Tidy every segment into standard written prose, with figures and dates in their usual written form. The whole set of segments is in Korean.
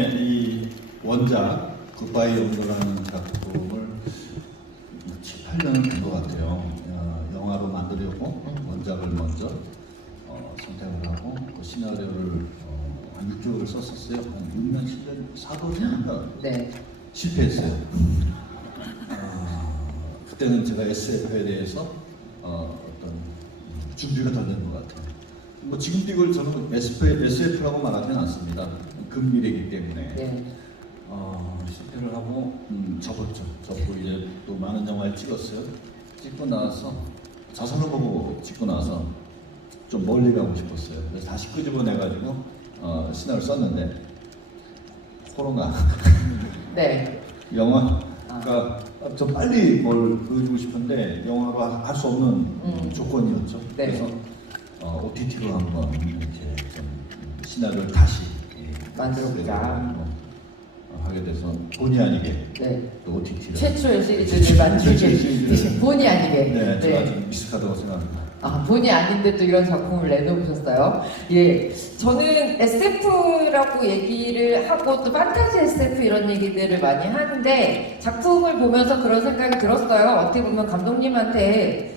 이번에 이 원작 굿바이 용도라는 작품을 7, 8년은 된 것 같아요. 영화로 만들려고 원작을 먼저 선택을 하고 그 시나리오를 한 6개월을 썼었어요. 한 6년, 10년, 4도인가 네. 실패했어요. 그때는 제가 SF에 대해서 어떤 준비가 덜 된 것 같아요. 뭐 지금도 이걸 저는 SF라고 말하지는 않습니다. 금미래이기 때문에 네. 실패를 하고 접었죠. 접고 이제 또 많은 영화를 찍었어요. 찍고 나서 자선을 보고 찍고 나서 좀 멀리 가고 싶었어요. 그래서 다시 끄집어내가지고 시나리오를 썼는데 코로나 네. 영화가 좀 빨리 뭘 보여주고 싶은데 영화로 할 수 없는 조건이었죠. 네. 그래서 OTT로 한번 이렇게 좀 시나리오를 다시 만들어보자. 하게 돼서 본의 아니게 네. 또 OTT를 최초의 시리즈를 만들게 본의 아니게. 네, 제가 좀 미숙하다고 생각합니다. 본의 아닌데 또 이런 작품을 내놓으셨어요. 예, 저는 SF라고 얘기를 하고 또 판타지 SF 이런 얘기들을 많이 하는데 작품을 보면서 그런 생각이 들었어요. 어떻게 보면 감독님한테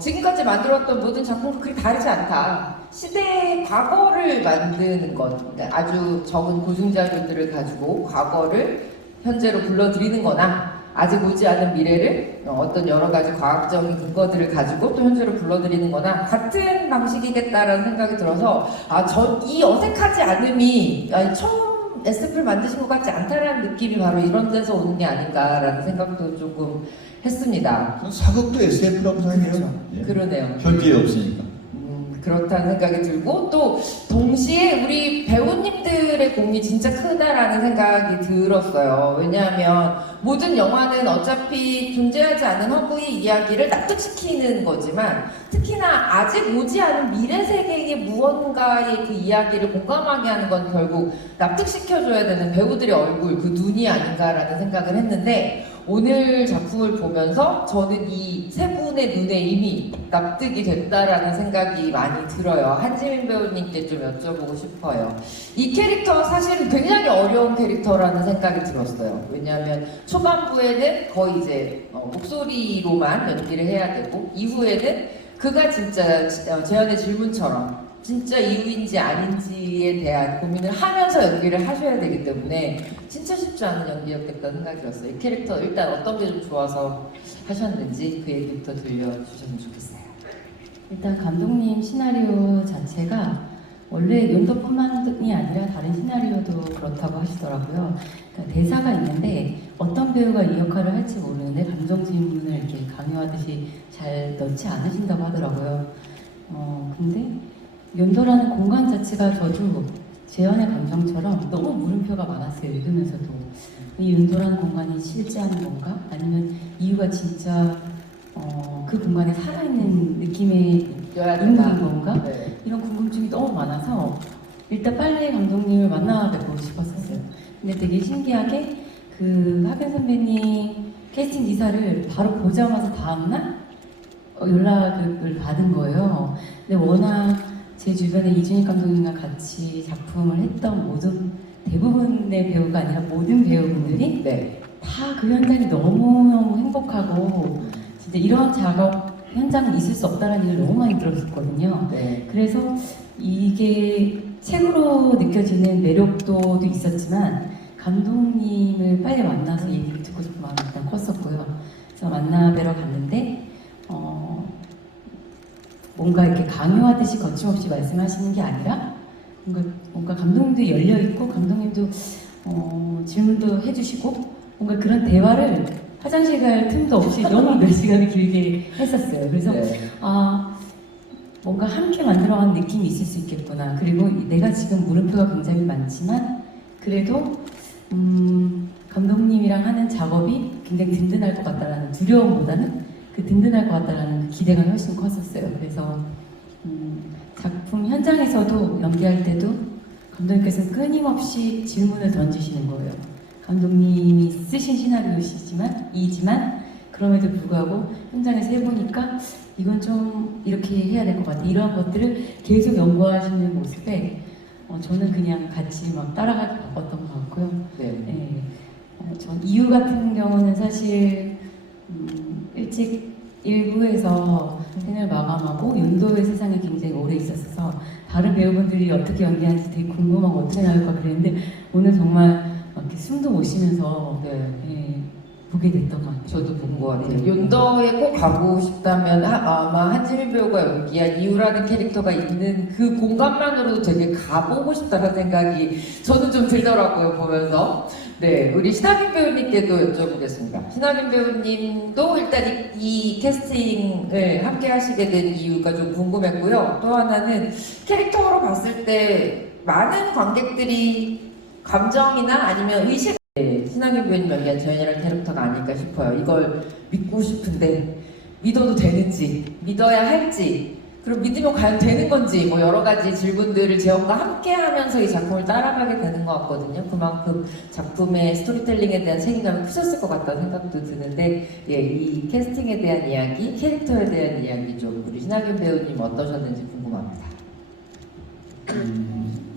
지금까지 만들었던 모든 작품과 그렇게 다르지 않다. 시대의 과거를 만드는 것, 그러니까 아주 적은 고증자료들을 가지고 과거를 현재로 불러들이는 거나 아직 오지 않은 미래를 어떤 여러 가지 과학적인 근거들을 가지고 또 현재로 불러들이는 거나 같은 방식이겠다라는 생각이 들어서 이 어색하지 않음이 처음 SF를 만드신 것 같지 않다라는 느낌이 바로 이런 데서 오는 게 아닌가라는 생각도 조금 했습니다. 사극도 SF라고 생각해요. 예. 그러네요. 별게 없으니까. 그렇다는 생각이 들고 또 동시에 우리 배우님들의 공이 진짜 크다라는 생각이 들었어요. 왜냐하면 모든 영화는 어차피 존재하지 않은 허구의 이야기를 납득시키는 거지만 특히나 아직 오지 않은 미래 세계의 무언가의 그 이야기를 공감하게 하는 건 결국 납득시켜줘야 되는 배우들의 얼굴, 그 눈이 아닌가라는 생각을 했는데 오늘 작품을 보면서 저는 이 세 분의 눈에 이미 납득이 됐다라는 생각이 많이 들어요. 한지민 배우님께 좀 여쭤보고 싶어요. 이 캐릭터 사실은 굉장히 어려운 캐릭터라는 생각이 들었어요. 왜냐하면 초반부에는 거의 이제 목소리로만 연기를 해야 되고 이후에는 그가 진짜 재현의 질문처럼 진짜 이유인지 아닌지에 대한 고민을 하면서 연기를 하셔야 되기 때문에 진짜 쉽지 않은 연기였겠다는 생각이 들었어요. 이 캐릭터 일단 어떤 게 좀 좋아서 하셨는지 그 얘기부터 들려주셨으면 좋겠어요. 일단 감독님 시나리오 자체가 원래 연도뿐만이 아니라 다른 시나리오도 그렇다고 하시더라고요. 그러니까 대사가 있는데 어떤 배우가 이 역할을 할지 모르는데 감정 질문을 이렇게 강요하듯이 잘 넣지 않으신다고 하더라고요. 근데 연도라는 공간 자체가 저도 재현의 감정처럼 너무 물음표가 많았어요. 읽으면서도 이 연도라는 공간이 실제하는 건가? 아니면 이유가 진짜 그 공간에 살아있는 느낌의 인물인 건가? 네. 이런 궁금증이 너무 많아서 일단 빨리 감독님을 만나 뵙고 싶었었어요. 근데 되게 신기하게 그 하균 선배님 캐스팅 기사를 바로 보자마자 다음날 연락을 받은 거예요. 근데 워낙 제 주변에 이준익 감독님과 같이 작품을 했던 대부분의 배우가 아니라 모든 배우분들이 네. 다 그 현장이 너무너무 행복하고 진짜 이런 작업 현장은 있을 수 없다는 얘기를 너무 많이 들었었거든요. 네. 그래서 이게 책으로 느껴지는 매력도도 있었지만 감독님을 빨리 만나서 얘기를 듣고 싶은 마음이 일단 컸었고요. 그래서 만나 뵈러 갔는데 뭔가 이렇게 강요하듯이 거침없이 말씀하시는 게 아니라 뭔가 감독님도 열려있고 감독님도 질문도 해주시고 뭔가 그런 대화를 화장실 갈 틈도 없이 너무 몇 시간을 길게 했었어요. 그래서 네. 뭔가 함께 만들어가는 느낌이 있을 수 있겠구나. 그리고 내가 지금 물음표가 굉장히 많지만 그래도 감독님이랑 하는 작업이 굉장히 든든할 것 같다라는 두려움보다는 그 든든할 것 같다라는 기대감이 훨씬 컸었어요. 그래서 작품 현장에서도 연기할 때도 감독님께서 끊임없이 질문을 던지시는 거예요. 감독님이 쓰신 시나리오이지만 그럼에도 불구하고 현장에서 해보니까 이건 좀 이렇게 해야 될 것 같아. 이러한 것들을 계속 연구하시는 모습에 저는 그냥 같이 막 따라갔던 것 같고요. 네. 네. 전 이유 같은 경우는 사실 일찍 일부에서 생을 마감하고 윤도의 세상에 굉장히 오래 있었어서 다른 배우분들이 어떻게 연기하는지 되게 궁금하고 어떻게 나올까 그랬는데 오늘 정말 막 이렇게 숨도 못 쉬면서 네. 예, 보게 됐던 것 같아요. 저도 본 것 같아요. 네. 윤덕에 꼭 가고 싶다면 아마 한지민 배우가 연기한 이유라는 캐릭터가 있는 그 공간만으로도 되게 가보고 싶다는 생각이 저는 좀 들더라고요, 보면서. 네, 우리 신하균 배우님께도 여쭤보겠습니다. 신하균 배우님도 일단 이 캐스팅을 함께 하시게 된 이유가 좀 궁금했고요. 또 하나는 캐릭터로 봤을 때 많은 관객들이 감정이나 아니면 의식 네, 신하균 배우님 연기한 재현이라는 캐릭터가 아닐까 싶어요. 이걸 믿고 싶은데 믿어도 되는지, 믿어야 할지, 그리고 믿으면 과연 되는 건지 뭐 여러 가지 질문들을 재현과 함께 하면서 이 작품을 따라가게 되는 것 같거든요. 그만큼 작품의 스토리텔링에 대한 책임감이 크셨을 것 같다는 생각도 드는데 예, 이 캐스팅에 대한 이야기, 캐릭터에 대한 이야기 좀 우리 신하균 배우님 어떠셨는지 궁금합니다.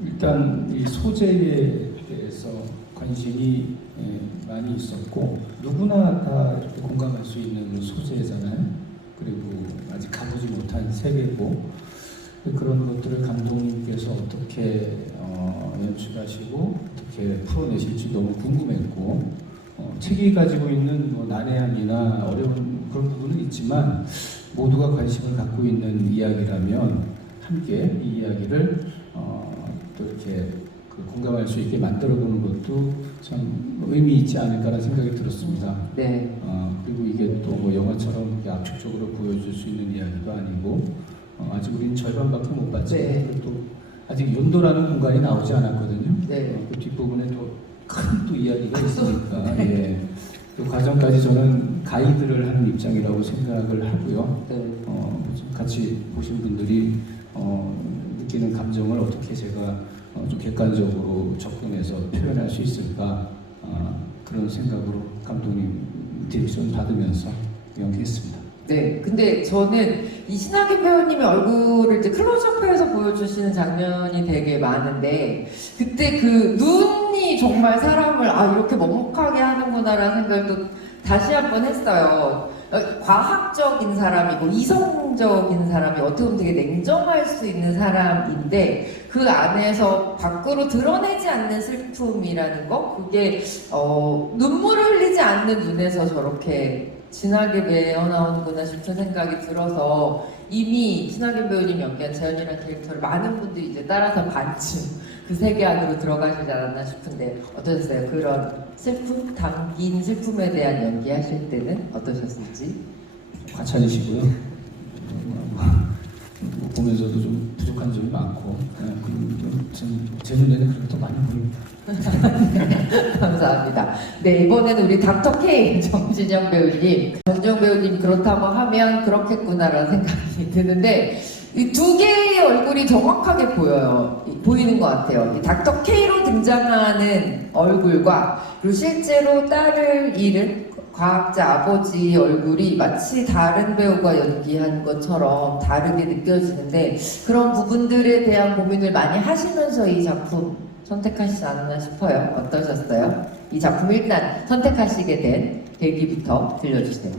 일단 이 소재에 대해서 관심이 많이 있었고 누구나 다 이렇게 공감할 수 있는 소재잖아요. 그리고 아직 가보지 못한 세계고 그런 것들을 감독님께서 어떻게 연출하시고 어떻게 풀어내실지 너무 궁금했고 책이 가지고 있는 뭐 난해함이나 어려운 그런 부분은 있지만 모두가 관심을 갖고 있는 이야기라면 함께 이 이야기를 또 이렇게 공감할 수 있게 만들어보는 것도 참 의미 있지 않을까라는 생각이 들었습니다. 네. 그리고 이게 또 뭐 영화처럼 이렇게 압축적으로 보여줄 수 있는 이야기도 아니고 아직 우리는 절반밖에 못 봤지만 네. 또 아직 연도라는 공간이 나오지 않았거든요. 네. 그 뒷부분에 또 큰 또 이야기가 있으니까 예. 그 과정까지 저는 가이드를 하는 입장이라고 생각을 하고요. 네. 같이 보신 분들이 느끼는 감정을 어떻게 제가 좀 객관적으로 접근해서 표현할 수 있을까 그런 생각으로 감독님 디렉션 받으면서 연기했습니다. 네, 근데 저는 이 신하균 배우님의 얼굴을 이제 클로즈업해서 보여주시는 장면이 되게 많은데 그때 그 눈이 정말 사람을 이렇게 먹먹하게 하는구나라는 생각을 또 다시 한번 했어요. 과학적인 사람이고 이성적인 사람이 어떻게 보면 되게 냉정할 수 있는 사람인데 그 안에서 밖으로 드러내지 않는 슬픔이라는 거 그게 눈물을 흘리지 않는 눈에서 저렇게 진하게 배어나오는구나 싶은 생각이 들어서 이미 신하균 배우님 연기한 재현이라는 캐릭터를 많은 분들이 이제 따라서 반쯤 그 세계 안으로 들어가시지 않았나 싶은데 어떠셨어요? 그런 슬픔, 담긴 슬픔에 대한 연기 하실 때는 어떠셨을지? 과찬이시고요. 보면서도 좀 부족한 점이 많고 그리고 제 눈에는 그렇게 더 많이 보입니다. 감사합니다. 네, 이번에는 우리 닥터 K 정진영 배우님. 정진영 배우님 그렇다고 하면 그렇겠구나라는 생각이 드는데 이 두 개의 얼굴이 정확하게 보이는 것 같아요. 이 닥터 K로 등장하는 얼굴과 그리고 실제로 딸을 잃은 과학자 아버지 얼굴이 마치 다른 배우가 연기한 것처럼 다르게 느껴지는데 그런 부분들에 대한 고민을 많이 하시면서 이 작품 선택하시지 않았나 싶어요. 어떠셨어요? 이 작품 일단 선택하시게 된 계기부터 들려주세요.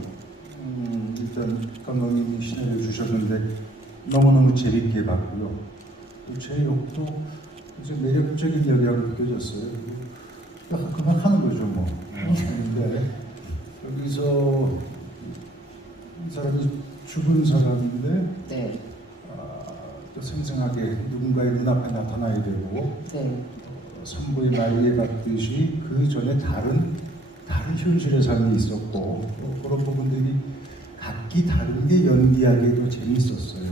일단 감독님이 시나리오 주셨는데 너무너무 재밌게 봤고요. 또 제 역도 이제 매력적인 역이라고 느껴졌어요. 그만 하는 거죠 뭐. 근데 여기서 이 사람이 죽은 사람인데 네. 또 생생하게 누군가의 눈앞에 나타나야 되고 네. 선부의 말리에 갔듯이 그 전에 다른 현실의 삶이 있었고 그런 부분들이 각기 다른 게 연기하기도 재밌었어요.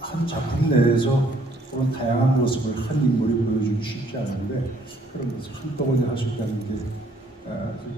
한 작품 내에서 그런 다양한 모습을 한 인물이 보여주기 쉽지 않은데 그런 것을 한꺼번에 할 수 있다는 게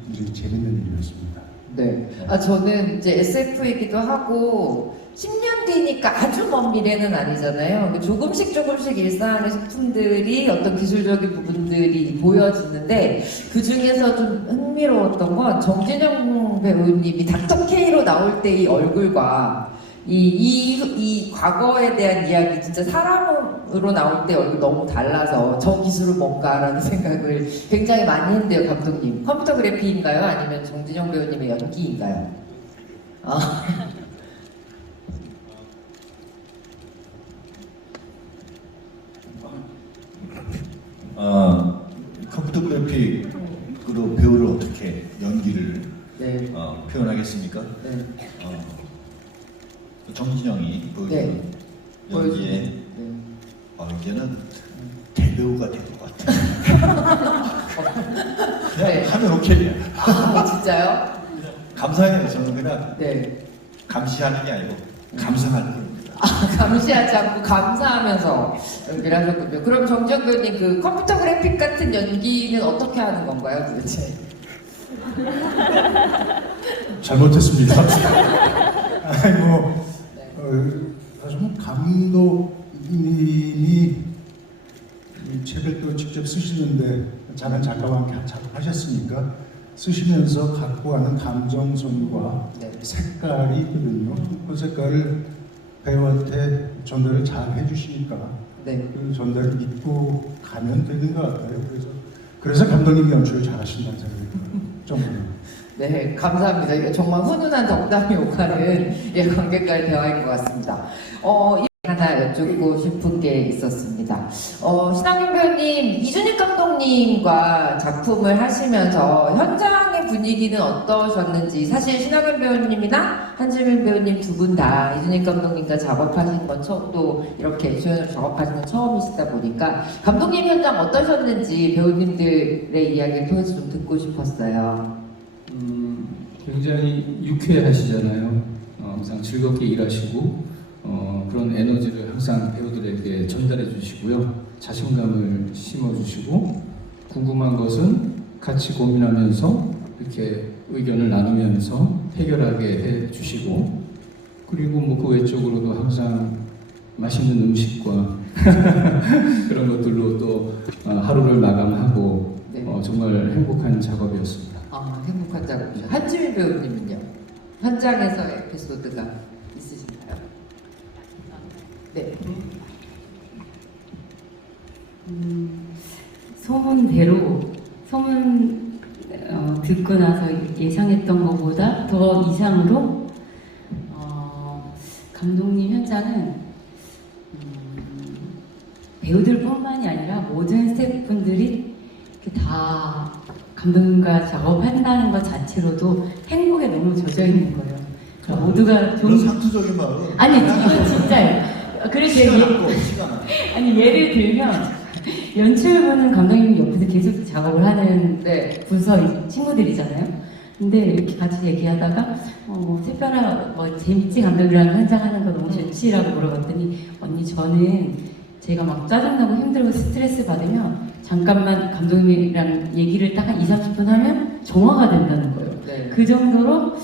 굉장히 재밌는 일이었습니다. 네. 저는 이제 SF이기도 하고 10년 뒤니까 아주 먼 미래는 아니잖아요. 조금씩 일상의 소품들이 어떤 기술적인 부분들이 보여지는데 그 중에서 좀 흥미로웠던 건 정진영 배우님이 닥터 K로 나올 때 이 얼굴과 이 과거에 대한 이야기 진짜 사람은 영화로 나올 때 얼굴 너무 달라서 저 기술은 뭔가라는 생각을 굉장히 많이 했는데요, 감독님. 컴퓨터 그래피인가요? 아니면 정진영 배우님의 연기인가요? 아. 컴퓨터 그래픽으로 배우를 어떻게 연기를 네. 표현하겠습니까? 네. 정진영이 보여주는 네. 연기에 네. 이제는 대배우가 될 것 같아요. 그냥 네. 하면 오케이야. 아, 진짜요? 감사해요. 저는 그냥 네. 감시하는 게 아니고 감상하는 겁니다. 감시하지 않고 감사하면서 연기를 하셨군요. 그럼 정지영 배우님 그 컴퓨터 그래픽 같은 연기는 어떻게 하는 건가요, 도대체? 잘못했습니다. 아니 네. 사실 감독님이 이 책을 또 직접 쓰시는데 작은 작가와 함께 작업하셨으니까 쓰시면서 갖고 가는 감정선과 네. 색깔이 있거든요. 그 색깔을 배우한테 전달을 잘 해주시니까 네. 그 전달을 믿고 가면 되는 것 같아요. 그래서 감독님이 연출을 잘하신다는 생각이 정말. 네, 감사합니다. 이게 정말 훈훈한 덕담이 오가는 관객과의 대화인 것 같습니다. 하나 여쭙고 싶은 게 있었습니다. 신하균 배우님, 이준익 감독님과 작품을 하시면서 현장의 분위기는 어떠셨는지, 사실 신하균 배우님이나 한지민 배우님 두 분 다 이준익 감독님과 작업하신 건 처음, 또 이렇게 주연으로 작업하신 건 처음이시다 보니까 감독님 현장 어떠셨는지 배우님들의 이야기를 통해서 좀 듣고 싶었어요. 굉장히 유쾌하시잖아요. 항상 즐겁게 일하시고 그런 에너지를 항상 배우들에게 전달해 주시고요. 자신감을 심어주시고 궁금한 것은 같이 고민하면서 이렇게 의견을 나누면서 해결하게 해 주시고 그리고 뭐 그 외적으로도 항상 맛있는 음식과 그런 것들로 또 하루를 마감하고 네. 정말 행복한 작업이었습니다. 아, 행복한 작업이죠. 한지민 배우님은요? 현장에서의 에피소드가 있으신가요? 네. 소문 듣고 나서 예상했던 것보다 더 이상으로 감독님 현장은 배우들뿐만이 아니라 모든 스태프분들이 이렇게 다 감독님과 작업한다는 것 자체로도 행복에 너무 젖어 있는 거예요. 그러니까 모두가 그런 상투적인 말은 아니 이건 진짜예요. 그래서 시간 안 아니 예를 들면 연출부는 감독님 옆에서 계속 작업을 하는 네. 부서 친구들이잖아요. 근데 이렇게 같이 얘기하다가 특별한 재밌지 감독이랑 현장하는 거 너무 좋지라고 물어봤더니 언니 저는 제가 막 짜증나고 힘들고 스트레스 받으면 잠깐만 감독님이랑 얘기를 딱 한 2-30분 하면 정화가 된다는 거예요. 네. 그 정도로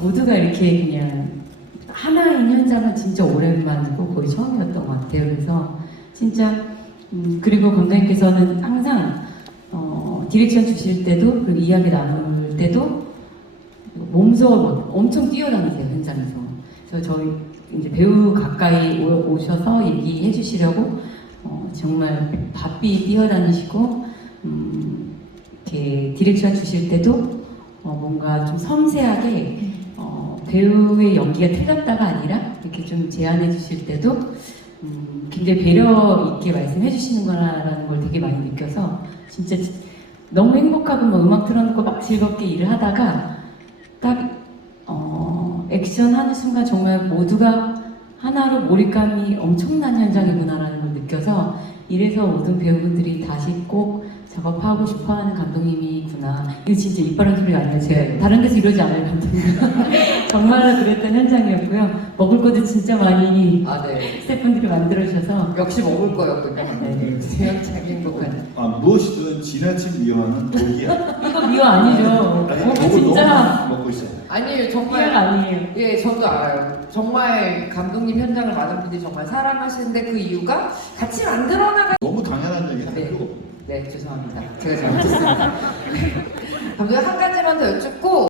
모두가 이렇게 그냥 하나인 현장은 진짜 오랜만이고 거의 처음이었던 것 같아요. 그래서 진짜 그리고 감독님께서는 항상 디렉션 주실 때도 그리고 이야기 나눌 때도 몸소 막 엄청 뛰어다니세요 현장에서. 그래서 저희 이제 배우 가까이 오셔서 얘기해 주시려고 정말 바삐 뛰어다니시고 이렇게 디렉션 주실 때도 뭔가 좀 섬세하게 배우의 연기가 틀렸다가 아니라 이렇게 좀 제안해 주실 때도 굉장히 배려 있게 말씀해 주시는구나라는 걸 되게 많이 느껴서 진짜 너무 행복하고 막 음악 틀어놓고 막 즐겁게 일을 하다가 딱 액션 하는 순간 정말 모두가 하나로 몰입감이 엄청난 현장이구나라는 걸 느껴서 이래서 모든 배우분들이 다시 꼭 작업하고 싶어하는 감독님이구나. 이거 진짜 입바른 소리가 아니에요. 제가 다른 데서 이러지 않아요 감독님. 정말로 그랬던 현장이었고요. 먹을 것도 진짜 많이 네. 스태프분들이 만들어주셔서 역시 먹을 거였군요. 네. 굉장히 행복한. 무엇이든 지나친 미화는 독이야. 이거 미워 아니죠? 독을 진짜 너무 먹고 있어. 아니에요, 미워가 정말. 아니에요. 예, 저도 알아요. 정말 감독님 현장을 많은 분들이 정말 사랑하시는데 그 이유가 같이 만들어 나가. 너무 당연한 얘기 할 네. 필요가 없고. 네, 죄송합니다. 제가 잘못했습니다. 감독님 한 가지만 더 여쭙고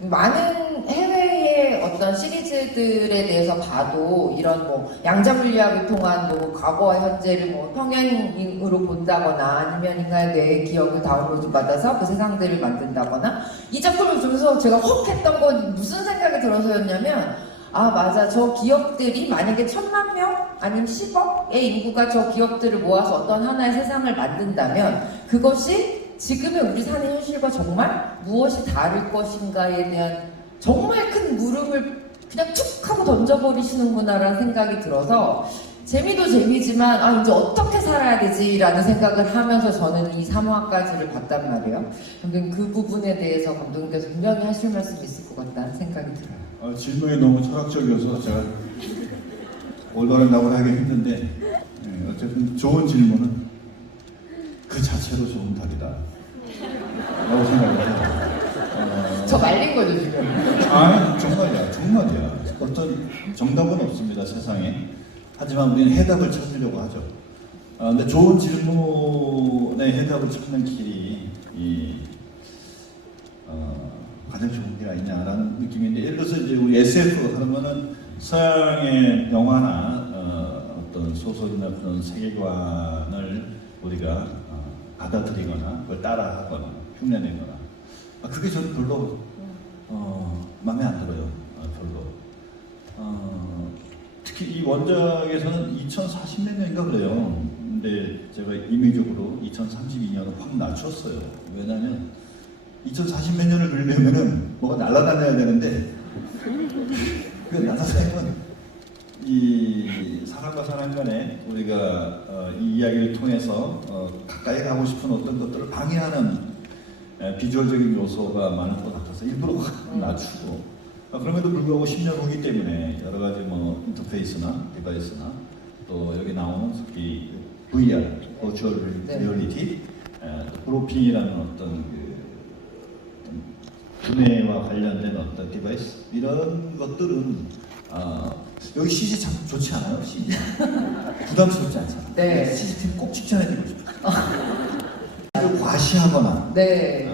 많은 해외의 어떤 시리즈 케이스들에 대해서 봐도 이런 뭐 양자물리학을 통한 뭐 과거와 현재를 뭐 평행으로 본다거나 아니면 인간의 뇌의 기억을 다운로드 받아서 그 세상들을 만든다거나 이 작품을 보면서 제가 헉 했던 건 무슨 생각이 들어서였냐면 아 맞아 저 기억들이 만약에 1000만 명 아니면 10억의 인구가 저 기억들을 모아서 어떤 하나의 세상을 만든다면 그것이 지금의 우리 사는 현실과 정말 무엇이 다를 것인가에 대한 정말 큰 물음을 그냥 툭 하고 던져버리시는구나라는 생각이 들어서 재미도 재미지만 아 이제 어떻게 살아야 되지라는 생각을 하면서 저는 이 3화까지를 봤단 말이에요. 근데 그 부분에 대해서 감독님께서 분명히 하실 말씀이 있을 것 같다는 생각이 들어요. 질문이 너무 철학적이어서 제가 올바른 답을 하기 힘든데 어쨌든 좋은 질문은 그 자체로 좋은 답이다 라고 생각해요. 저 말린 거죠 지금. 아 정말이야. 어떤 정답은 없습니다 세상에. 하지만 우리는 해답을 찾으려고 하죠. 근데 좋은 질문에 해답을 찾는 길이 가장 좋은 게 아니냐라는 느낌인데, 예를 들어서 이제 우리 SF 그러면은 서양의 영화나 어떤 소설이나 그런 세계관을 우리가 받아들이거나 그걸 따라하거나 흉내내거나 그게 저는 별로 마음에 안 들어요. 별로. 특히 이 원작에서는 2040몇 년인가 그래요. 근데 제가 임의적으로 2032년을 확 낮췄어요. 왜냐하면 2040몇 년을 그리려면은 뭐가 날아다녀야 되는데 그 날아다니면 이 사람과 사람 간에 우리가 이 이야기를 통해서 가까이 가고 싶은 어떤 것들을 방해하는 비주얼적인 요소가 많을 것 같아서 일부러 낮추고 그럼에도 불구하고 10년 후기 때문에 여러 가지 뭐 인터페이스나 디바이스나 또 여기 나오는 이 VR, Virtual Reality, 브로핑이라는 어떤 두뇌와 관련된 어떤 디바이스 이런 것들은 여기 CG 참 좋지 않아요? CG 부담스럽지 않잖아. 네. CCTV 꼭 칭찬해드리고 싶어요. 과시하거나 네.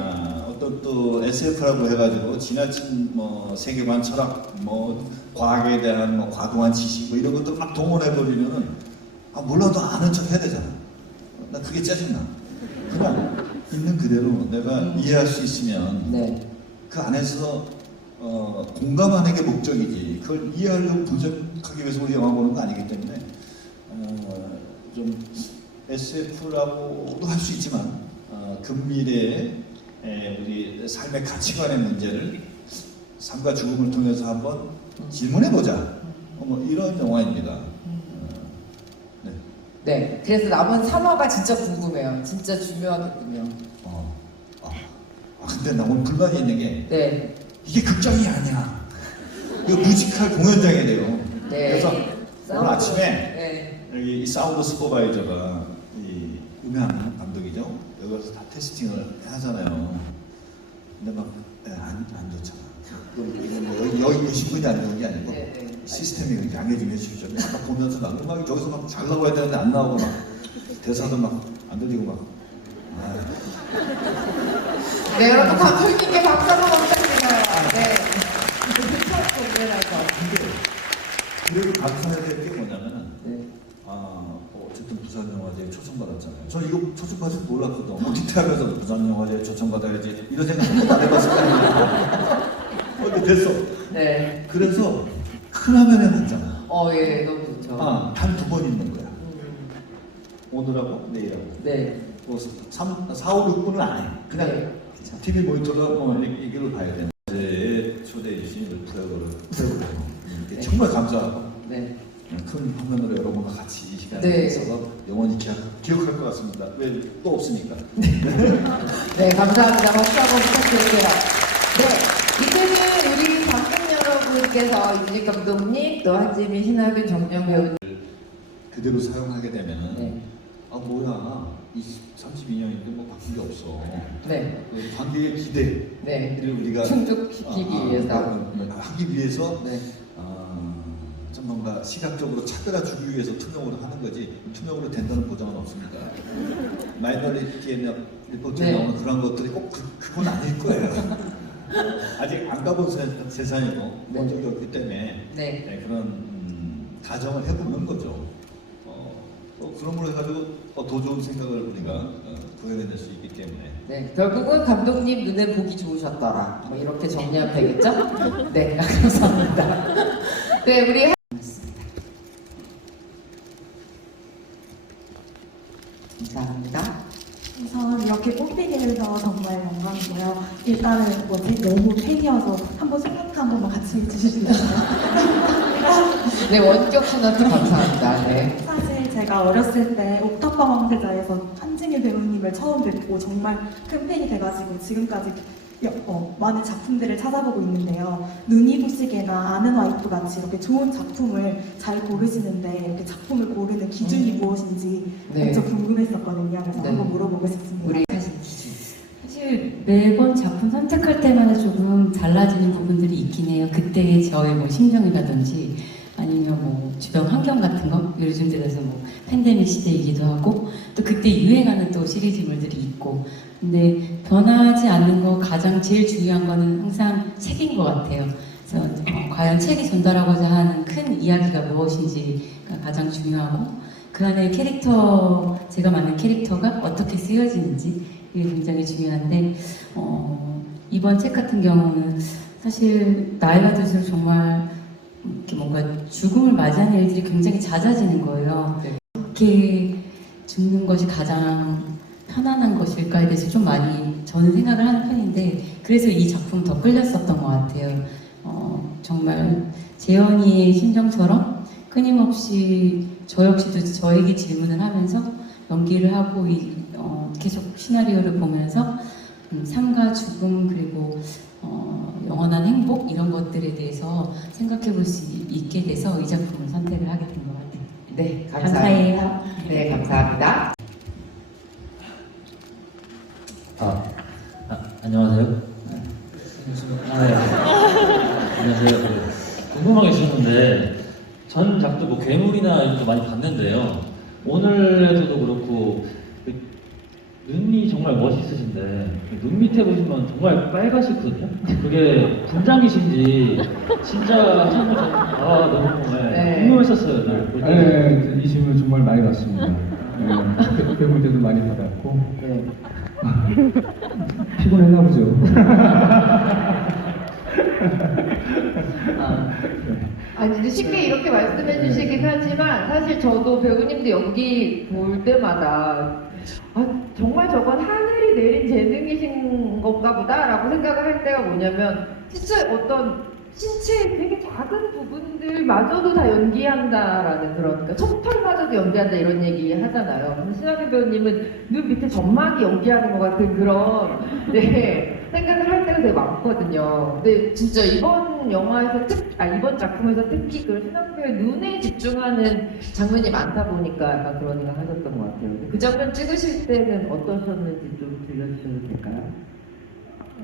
어떤 또 SF라고 해가지고 지나친 뭐 세계관 철학 뭐 과학에 대한 뭐 과도한 지식 뭐 이런 것들 막 동원해버리면은 몰라도 아는 척 해야 되잖아. 나 그게 짜증나. 그냥 있는 그대로 내가 이해할 수 있으면 네. 그 안에서 공감하는 게 목적이지 그걸 이해하려고 분석하기 위해서 우리 영화 보는 거 아니기 때문에 좀 SF라고도 할 수 있지만 근미래의 우리 삶의 가치관의 문제를 삶과 죽음을 통해서 한번 질문해보자 뭐 이런 영화입니다. 네. 네. 그래서 남은 3화가 진짜 궁금해요. 진짜 중요하겠군요. 근데 나 오늘 불만이 있는 게 네. 이게 극장이 아니야. 이거 뮤지컬 공연장이 돼요. 네. 그래서 오늘 아침에 네. 여기 이 사운드 슈퍼바이저가 이 유명한 감독이죠. 여기 와서 다 테스팅을 하잖아요. 근데 막 안 좋잖아. 여기 계신 분이 안 좋은 게 아니고 네, 네. 시스템이 양해 좀 해주시죠. 막 보면서 막 음악이 저기서 막 잘 나와야 되는데 안 나오고 막 대사도 막 안 들리고 막. 네, 여러분 감독님께 박수 한번 부탁드려요. 네. 미쳤어, 그래서. 그리고 감사해야 될 게 뭐냐면은 네. 어쨌든 부산영화제에 초청받았잖아요. 저 이거 초청받을 줄 몰랐거든. 오디트하면서 부산영화제에 초청받아야지 이런 생각 한 번도 안 해봤을 거 아니에요. 근데 됐어. 네. 그래서 큰 화면에 봤잖아. 예, 너무 좋죠. 단 2번 있는 거야. 오늘하고 내일하고. 네. 뭐 4, 5, 6분은 안 해. 그냥 네. TV 모니터로 뭐 이걸 봐야 돼. 어제 초대해 주신 프로그램 정말 감사하고 네. 큰 화면으로 여러분과 같이 이 시간에 네. 있어서 영원히 기억할 것 같습니다. 왜 또 없으니까. 네, 감사합니다. 박수 한번 부탁드릴게요. 네, 이제는 우리 관객 여러분께서 이준익 감독님, 또 한지민, 신하균, 정정 배우님. 그대로 사용하게 되면은 네. 뭐야 32년인데 뭐 바뀐 게 없어. 네. 관객의 기대를 네. 우리가 충족시키기 위해서. 하기 위해서 네. 좀 뭔가 시각적으로 차별화주기 위해서 투명으로 하는 거지 투명으로 된다는 보장은 없습니다. 마이너리티 리포트에 네. 나오는 그런 것들이 꼭 그건 아닐 거예요. 아직 안 가본 세상이고 본 적이 없기 때문에 네. 네, 그런 가정을 해보는 거죠. 또 그런 걸 해가지고 더 좋은 생각을 우리가 구현해낼 수 있기 때문에. 네, 결국은 감독님 눈에 보기 좋으셨더라. 뭐 이렇게 정리하면 되겠죠? 네, 감사합니다. 네, 우리 감사합니다. 우선 이렇게 뽑히게 돼서 정말 영광이고요. 일단은 너무 팬이어서 한번 소개팅 한 번만 같이 해주실 수 있나요? 네, 원격 순환도 감사합니다. 네. 사실 제가 어렸을 때 옥탑방 왕세자에서 한진일 배우님을 처음 뵙고 정말 큰 팬이 돼가지고 지금까지 많은 작품들을 찾아보고 있는데요. 눈이 부시게나 아는 와이프 같이 이렇게 좋은 작품을 잘 고르시는데 이렇게 작품을 고르는 기준이 무엇인지 네. 엄청 궁금했었거든요. 그래서 네. 한번 물어보고 싶습니다. 우리 하신 기준. 사실 매번 작품 선택할 때마다 조금 달라지는 부분들이 있긴 해요. 그때의 저의 뭐 심정이라든지 아니면 뭐 주변 환경 같은 거, 요즘 들어서 뭐 팬데믹 시대이기도 하고 또 그때 유행하는 또 시리즈물들이 있고, 근데 변하지 않는 거 가장 제일 중요한 거는 항상 책인 것 같아요. 그래서 과연 책이 전달하고자 하는 큰 이야기가 무엇인지가 가장 중요하고, 그 안에 캐릭터, 제가 만든 캐릭터가 어떻게 쓰여지는지 이게 굉장히 중요한데, 이번 책 같은 경우는 사실 나이가 들수록 정말 이렇게 뭔가 죽음을 맞이하는 일들이 굉장히 잦아지는 거예요. 네. 어떻게 죽는 것이 가장 편안한 것일까에 대해서 좀 많이 저는 생각을 하는 편인데, 그래서 이 작품 더 끌렸었던 것 같아요. 정말 재현이의 심정처럼 끊임없이 저 역시도 저에게 질문을 하면서 연기를 하고 계속 시나리오를 보면서 삶과 죽음 그리고 영원한 행복 이런 것들에 대해서 생각해 볼 수 있게 돼서 이 작품을 선택을 하게 된 것 같아요. 네, 감사합니다. 감사해요. 네, 감사합니다. 안녕하세요. 네. 안녕하세요. 궁금한 게 있었는데 전 작도 뭐 괴물이나 이런 거 많이 봤는데요. 오늘에서도 그렇고 눈이 정말 멋있으신데 눈 밑에 보시면 정말 빨가시거든요. 그게 분장이신지 진짜 참고 너무 네. 궁금했었어요. 늘 볼 때. 네, 이 질문 정말 많이 받습니다. 네, 배울 때도 많이 받았고 네. 피곤했나 보죠. 아니 근데 쉽게 이렇게 말씀해 주시긴 하지만 사실 저도 배우님들 연기 볼 때마다 정말 저건 하늘이 내린 재능이신 건가 보다라고 생각을 할 때가 뭐냐면 진짜 어떤 신체의 되게 작은 부분들마저도 다 연기한다라는 그런, 그러니까 솜털마저도 연기한다 이런 얘기 하잖아요. 근데 신하균 배우님은 눈 밑에 점막이 연기하는 것 같은 그런 생각을 할 때가 되게 많거든요. 근데 진짜 이번 영화에서 이번 작품에서 특히 그 신하균 배우의 눈에 집중하는 장면이 많다 보니까 약간 그런 생각 하셨던 것 같아요. 그 장면 찍으실 때는 어떠셨는지 좀 들려주셔도 될까요?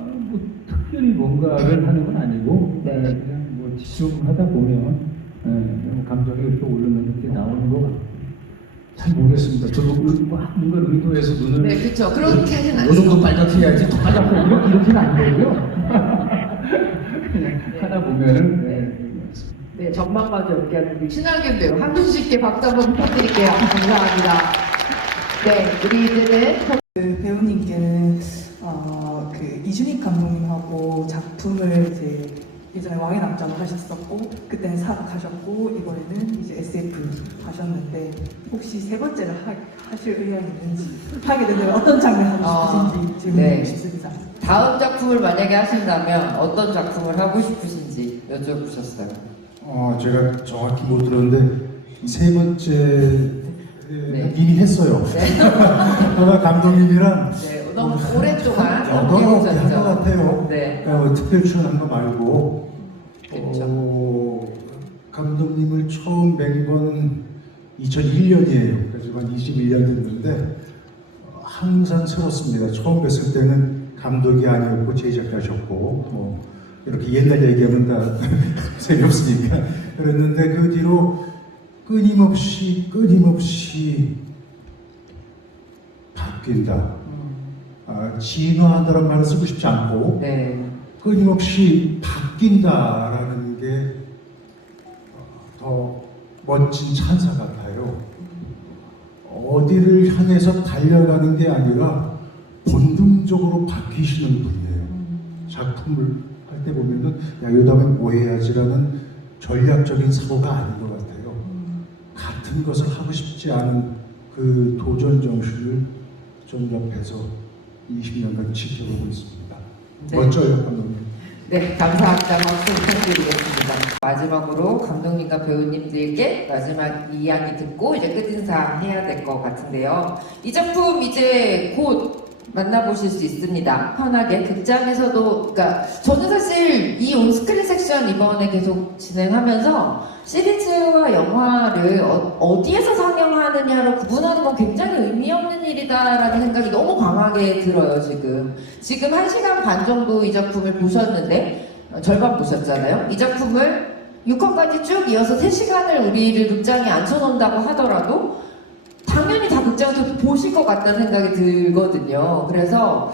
뭐 특별히 뭔가를 하는 건 아니고 네. 그냥 뭐 집중하다 보면 감정이 이렇게 오르면 이렇게 나오는 것 같아요. 잘 모르겠습니다. 저도 뭔가 의도해서 눈을 네, 그렇죠. 그렇게 하진 요 않죠. 정도 빨갛게 해야지 더 빨갛고 이렇게는 안 되고요. 그냥 하다 보면은 네, 전망마저 연기하는 우리 신하균 배우 한분 씨께 박수 한번 부탁드릴게요. 감사합니다. 네, 우리 이제는 그 배우님께는 그 이준익 감독님하고 작품을 이제 예전에 왕의 남자를 하셨었고 그때는 사극 하셨고 이번에는 이제 SF 하셨는데 혹시 세 번째를 하실 의향이 있는지, 하게 되면 어떤 장면 하고 싶으신지 질문해 네. 주십니다. 다음 작품을 만약에 하신다면 어떤 작품을 하고 싶으신지 여쭤보셨어요. 제가 정확히 못 들었는데 세 번째 네. 이미 했어요. 네. 아마 감독님이랑 네, 너무 오랫동안 너무 함께 한것 오셨죠. 같아요. 네. 특별 출연한 거 말고 감독님을 처음 뵌 거는 2001년이에요. 그래서 한 21년 됐는데 항상 새롭습니다. 처음 뵀을 때는 감독이 아니었고 제작하셨고 뭐 이렇게 옛날 얘기하면 다 재미없으니까 그랬는데 그 뒤로 끊임없이 바뀐다. 진화한다는 말을 쓰고 싶지 않고 네. 끊임없이 바뀐다라는 게 더 멋진 찬사 같아요. 어디를 향해서 달려가는 게 아니라 본능적으로 바뀌시는 분이에요. 작품을 할 때 보면은 야, 요 다음에 뭐 해야지라는 전략적인 사고가 아닌 것 같아요. 같은 것을 하고 싶지 않은 그 도전 정신을 전 옆에서 20년간 지켜보고 있습니다. 네. 멋져요, 감독님. 네, 감사합니다. 박수 부탁드리겠습니다. 마지막으로 감독님과 배우님들께 마지막 이야기 듣고 이제 끝인사 해야 될 것 같은데요. 이 작품 이제 곧 만나보실 수 있습니다. 편하게 극장에서도, 그러니까 저는 사실 이 온스크린 섹션 이번에 계속 진행하면서 시리즈와 영화를 어디에서 상영하느냐로 구분하는 건 굉장히 의미 없는 일이다라는 생각이 너무 강하게 들어요. 지금 1시간 반 정도 이 작품을 보셨는데 절반 보셨잖아요. 이 작품을 6화까지 쭉 이어서 3시간을 우리를 극장에 앉혀놓는다고 하더라도 당연히 다 극장에서 보실 것 같다는 생각이 들거든요. 그래서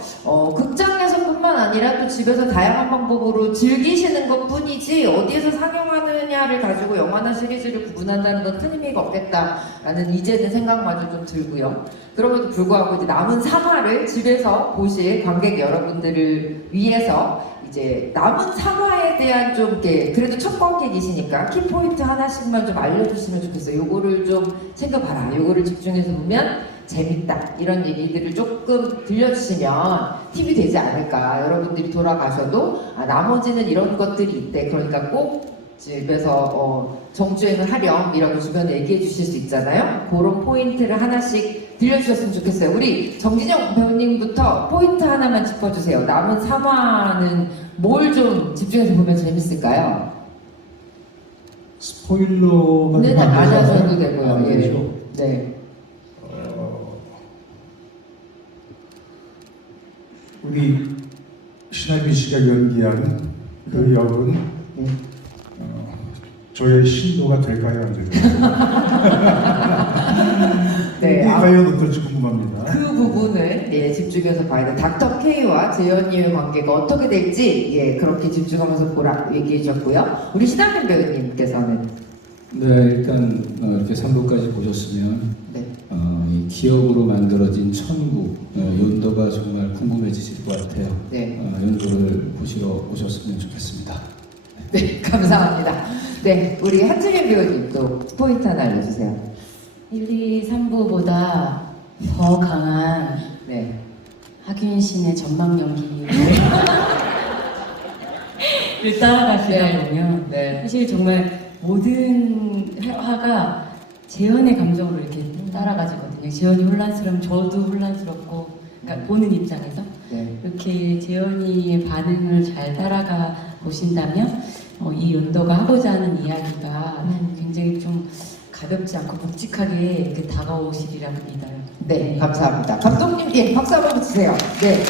극장에서뿐만 아니라 또 집에서 다양한 방법으로 즐기시는 것 뿐이지 어디에서 상영하느냐를 가지고 영화나 시리즈를 구분한다는 건 큰 의미가 없겠다라는 이제는 생각마저 좀 들고요. 그럼에도 불구하고 이제 남은 3화를 집에서 보실 관객 여러분들을 위해서 이제 남은 3화에 대한 좀 이렇게 그래도 첫 관객이시니까 키포인트 하나씩만 좀 알려주시면 좋겠어요. 요거를 좀 챙겨봐라. 요거를 집중해서 보면 재밌다. 이런 얘기들을 조금 들려주시면 팁이 되지 않을까. 여러분들이 돌아가셔도 나머지는 이런 것들이 있대. 그러니까 꼭 집에서 정주행을 하렴이라고 주변에 얘기해 주실 수 있잖아요. 그런 포인트를 하나씩 들려주셨으면 좋겠어요. 우리 정진영 배우님부터 포인트 하나만 짚어주세요. 남은 3화는 뭘 좀 집중해서 보면 재밌을까요? 스포일러가 네, 안 하셔도 되고요. 안 예. 되죠. 네. 우리 신하균 씨가 연기한 그 역은 저의 신도가 될까요, 안 될까요? 네. 과연 어떨지 궁금합니다. 그 부분을 집중해서 봐야 돼. 닥터 K와 재현이의 관계가 어떻게 될지 그렇게 집중하면서 보라 얘기해 주셨고요. 우리 신하균 배우님께서는 네, 일단 이렇게 3부까지 보셨으면 네. 이 기억으로 만들어진 천국 연도가 정말 궁금해지실 것 같아요. 네. 연도를 보시러 오셨으면 좋겠습니다. 네, 감사합니다. 네, 우리 한지민 배우님 또 포인트 하나 알려주세요. 1, 2, 3부보다 더 강한 네. 하균 씨의 전방 연기를 따라가시다 보면 네. 사실 정말 모든 화가 재현의 감정으로 이렇게 따라가지거든요. 재현이 혼란스러우면 저도 혼란스럽고, 그러니까 보는 입장에서 네. 이렇게 재현이의 반응을 잘 따라가 보신다면 이 연도가 하고자 하는 이야기가 굉장히 좀 가볍지 않고 묵직하게 이렇게 다가오시리라 믿어요. 네, 감사합니다. 감독님, 박수 한번 주세요. 네.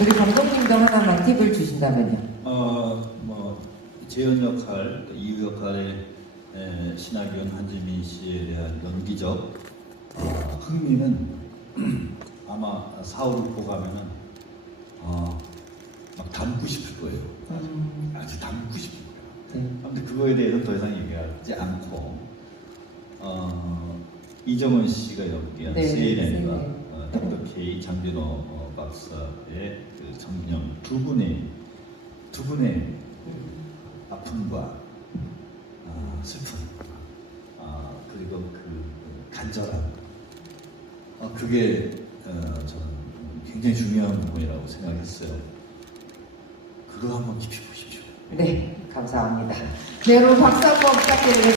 우리 감독님도 하나만 팁을 주신다면요. 재현 역할, 이유 역할의 신하균, 한지민 씨에 대한 연기적 흥미는 아마 4호를 보고 가면은 막 담고 싶을 거예요. 아주 담고 싶을 거예요. 근데 그거에 대해서 더 이상 얘기하지 않고 이정은 씨가 연기한 네, 세일앤과 네. 닥터 K, 장진호 박사의 그 정진영 두 분의 아픔과 슬픔 그리고 그 간절함 그게 저는 굉장히 중요한 부분이라고 생각했어요. 그거 한번 깊이 보십시오. 네, 감사합니다. 네, 여러분 박수 한번 부탁드리겠습니다.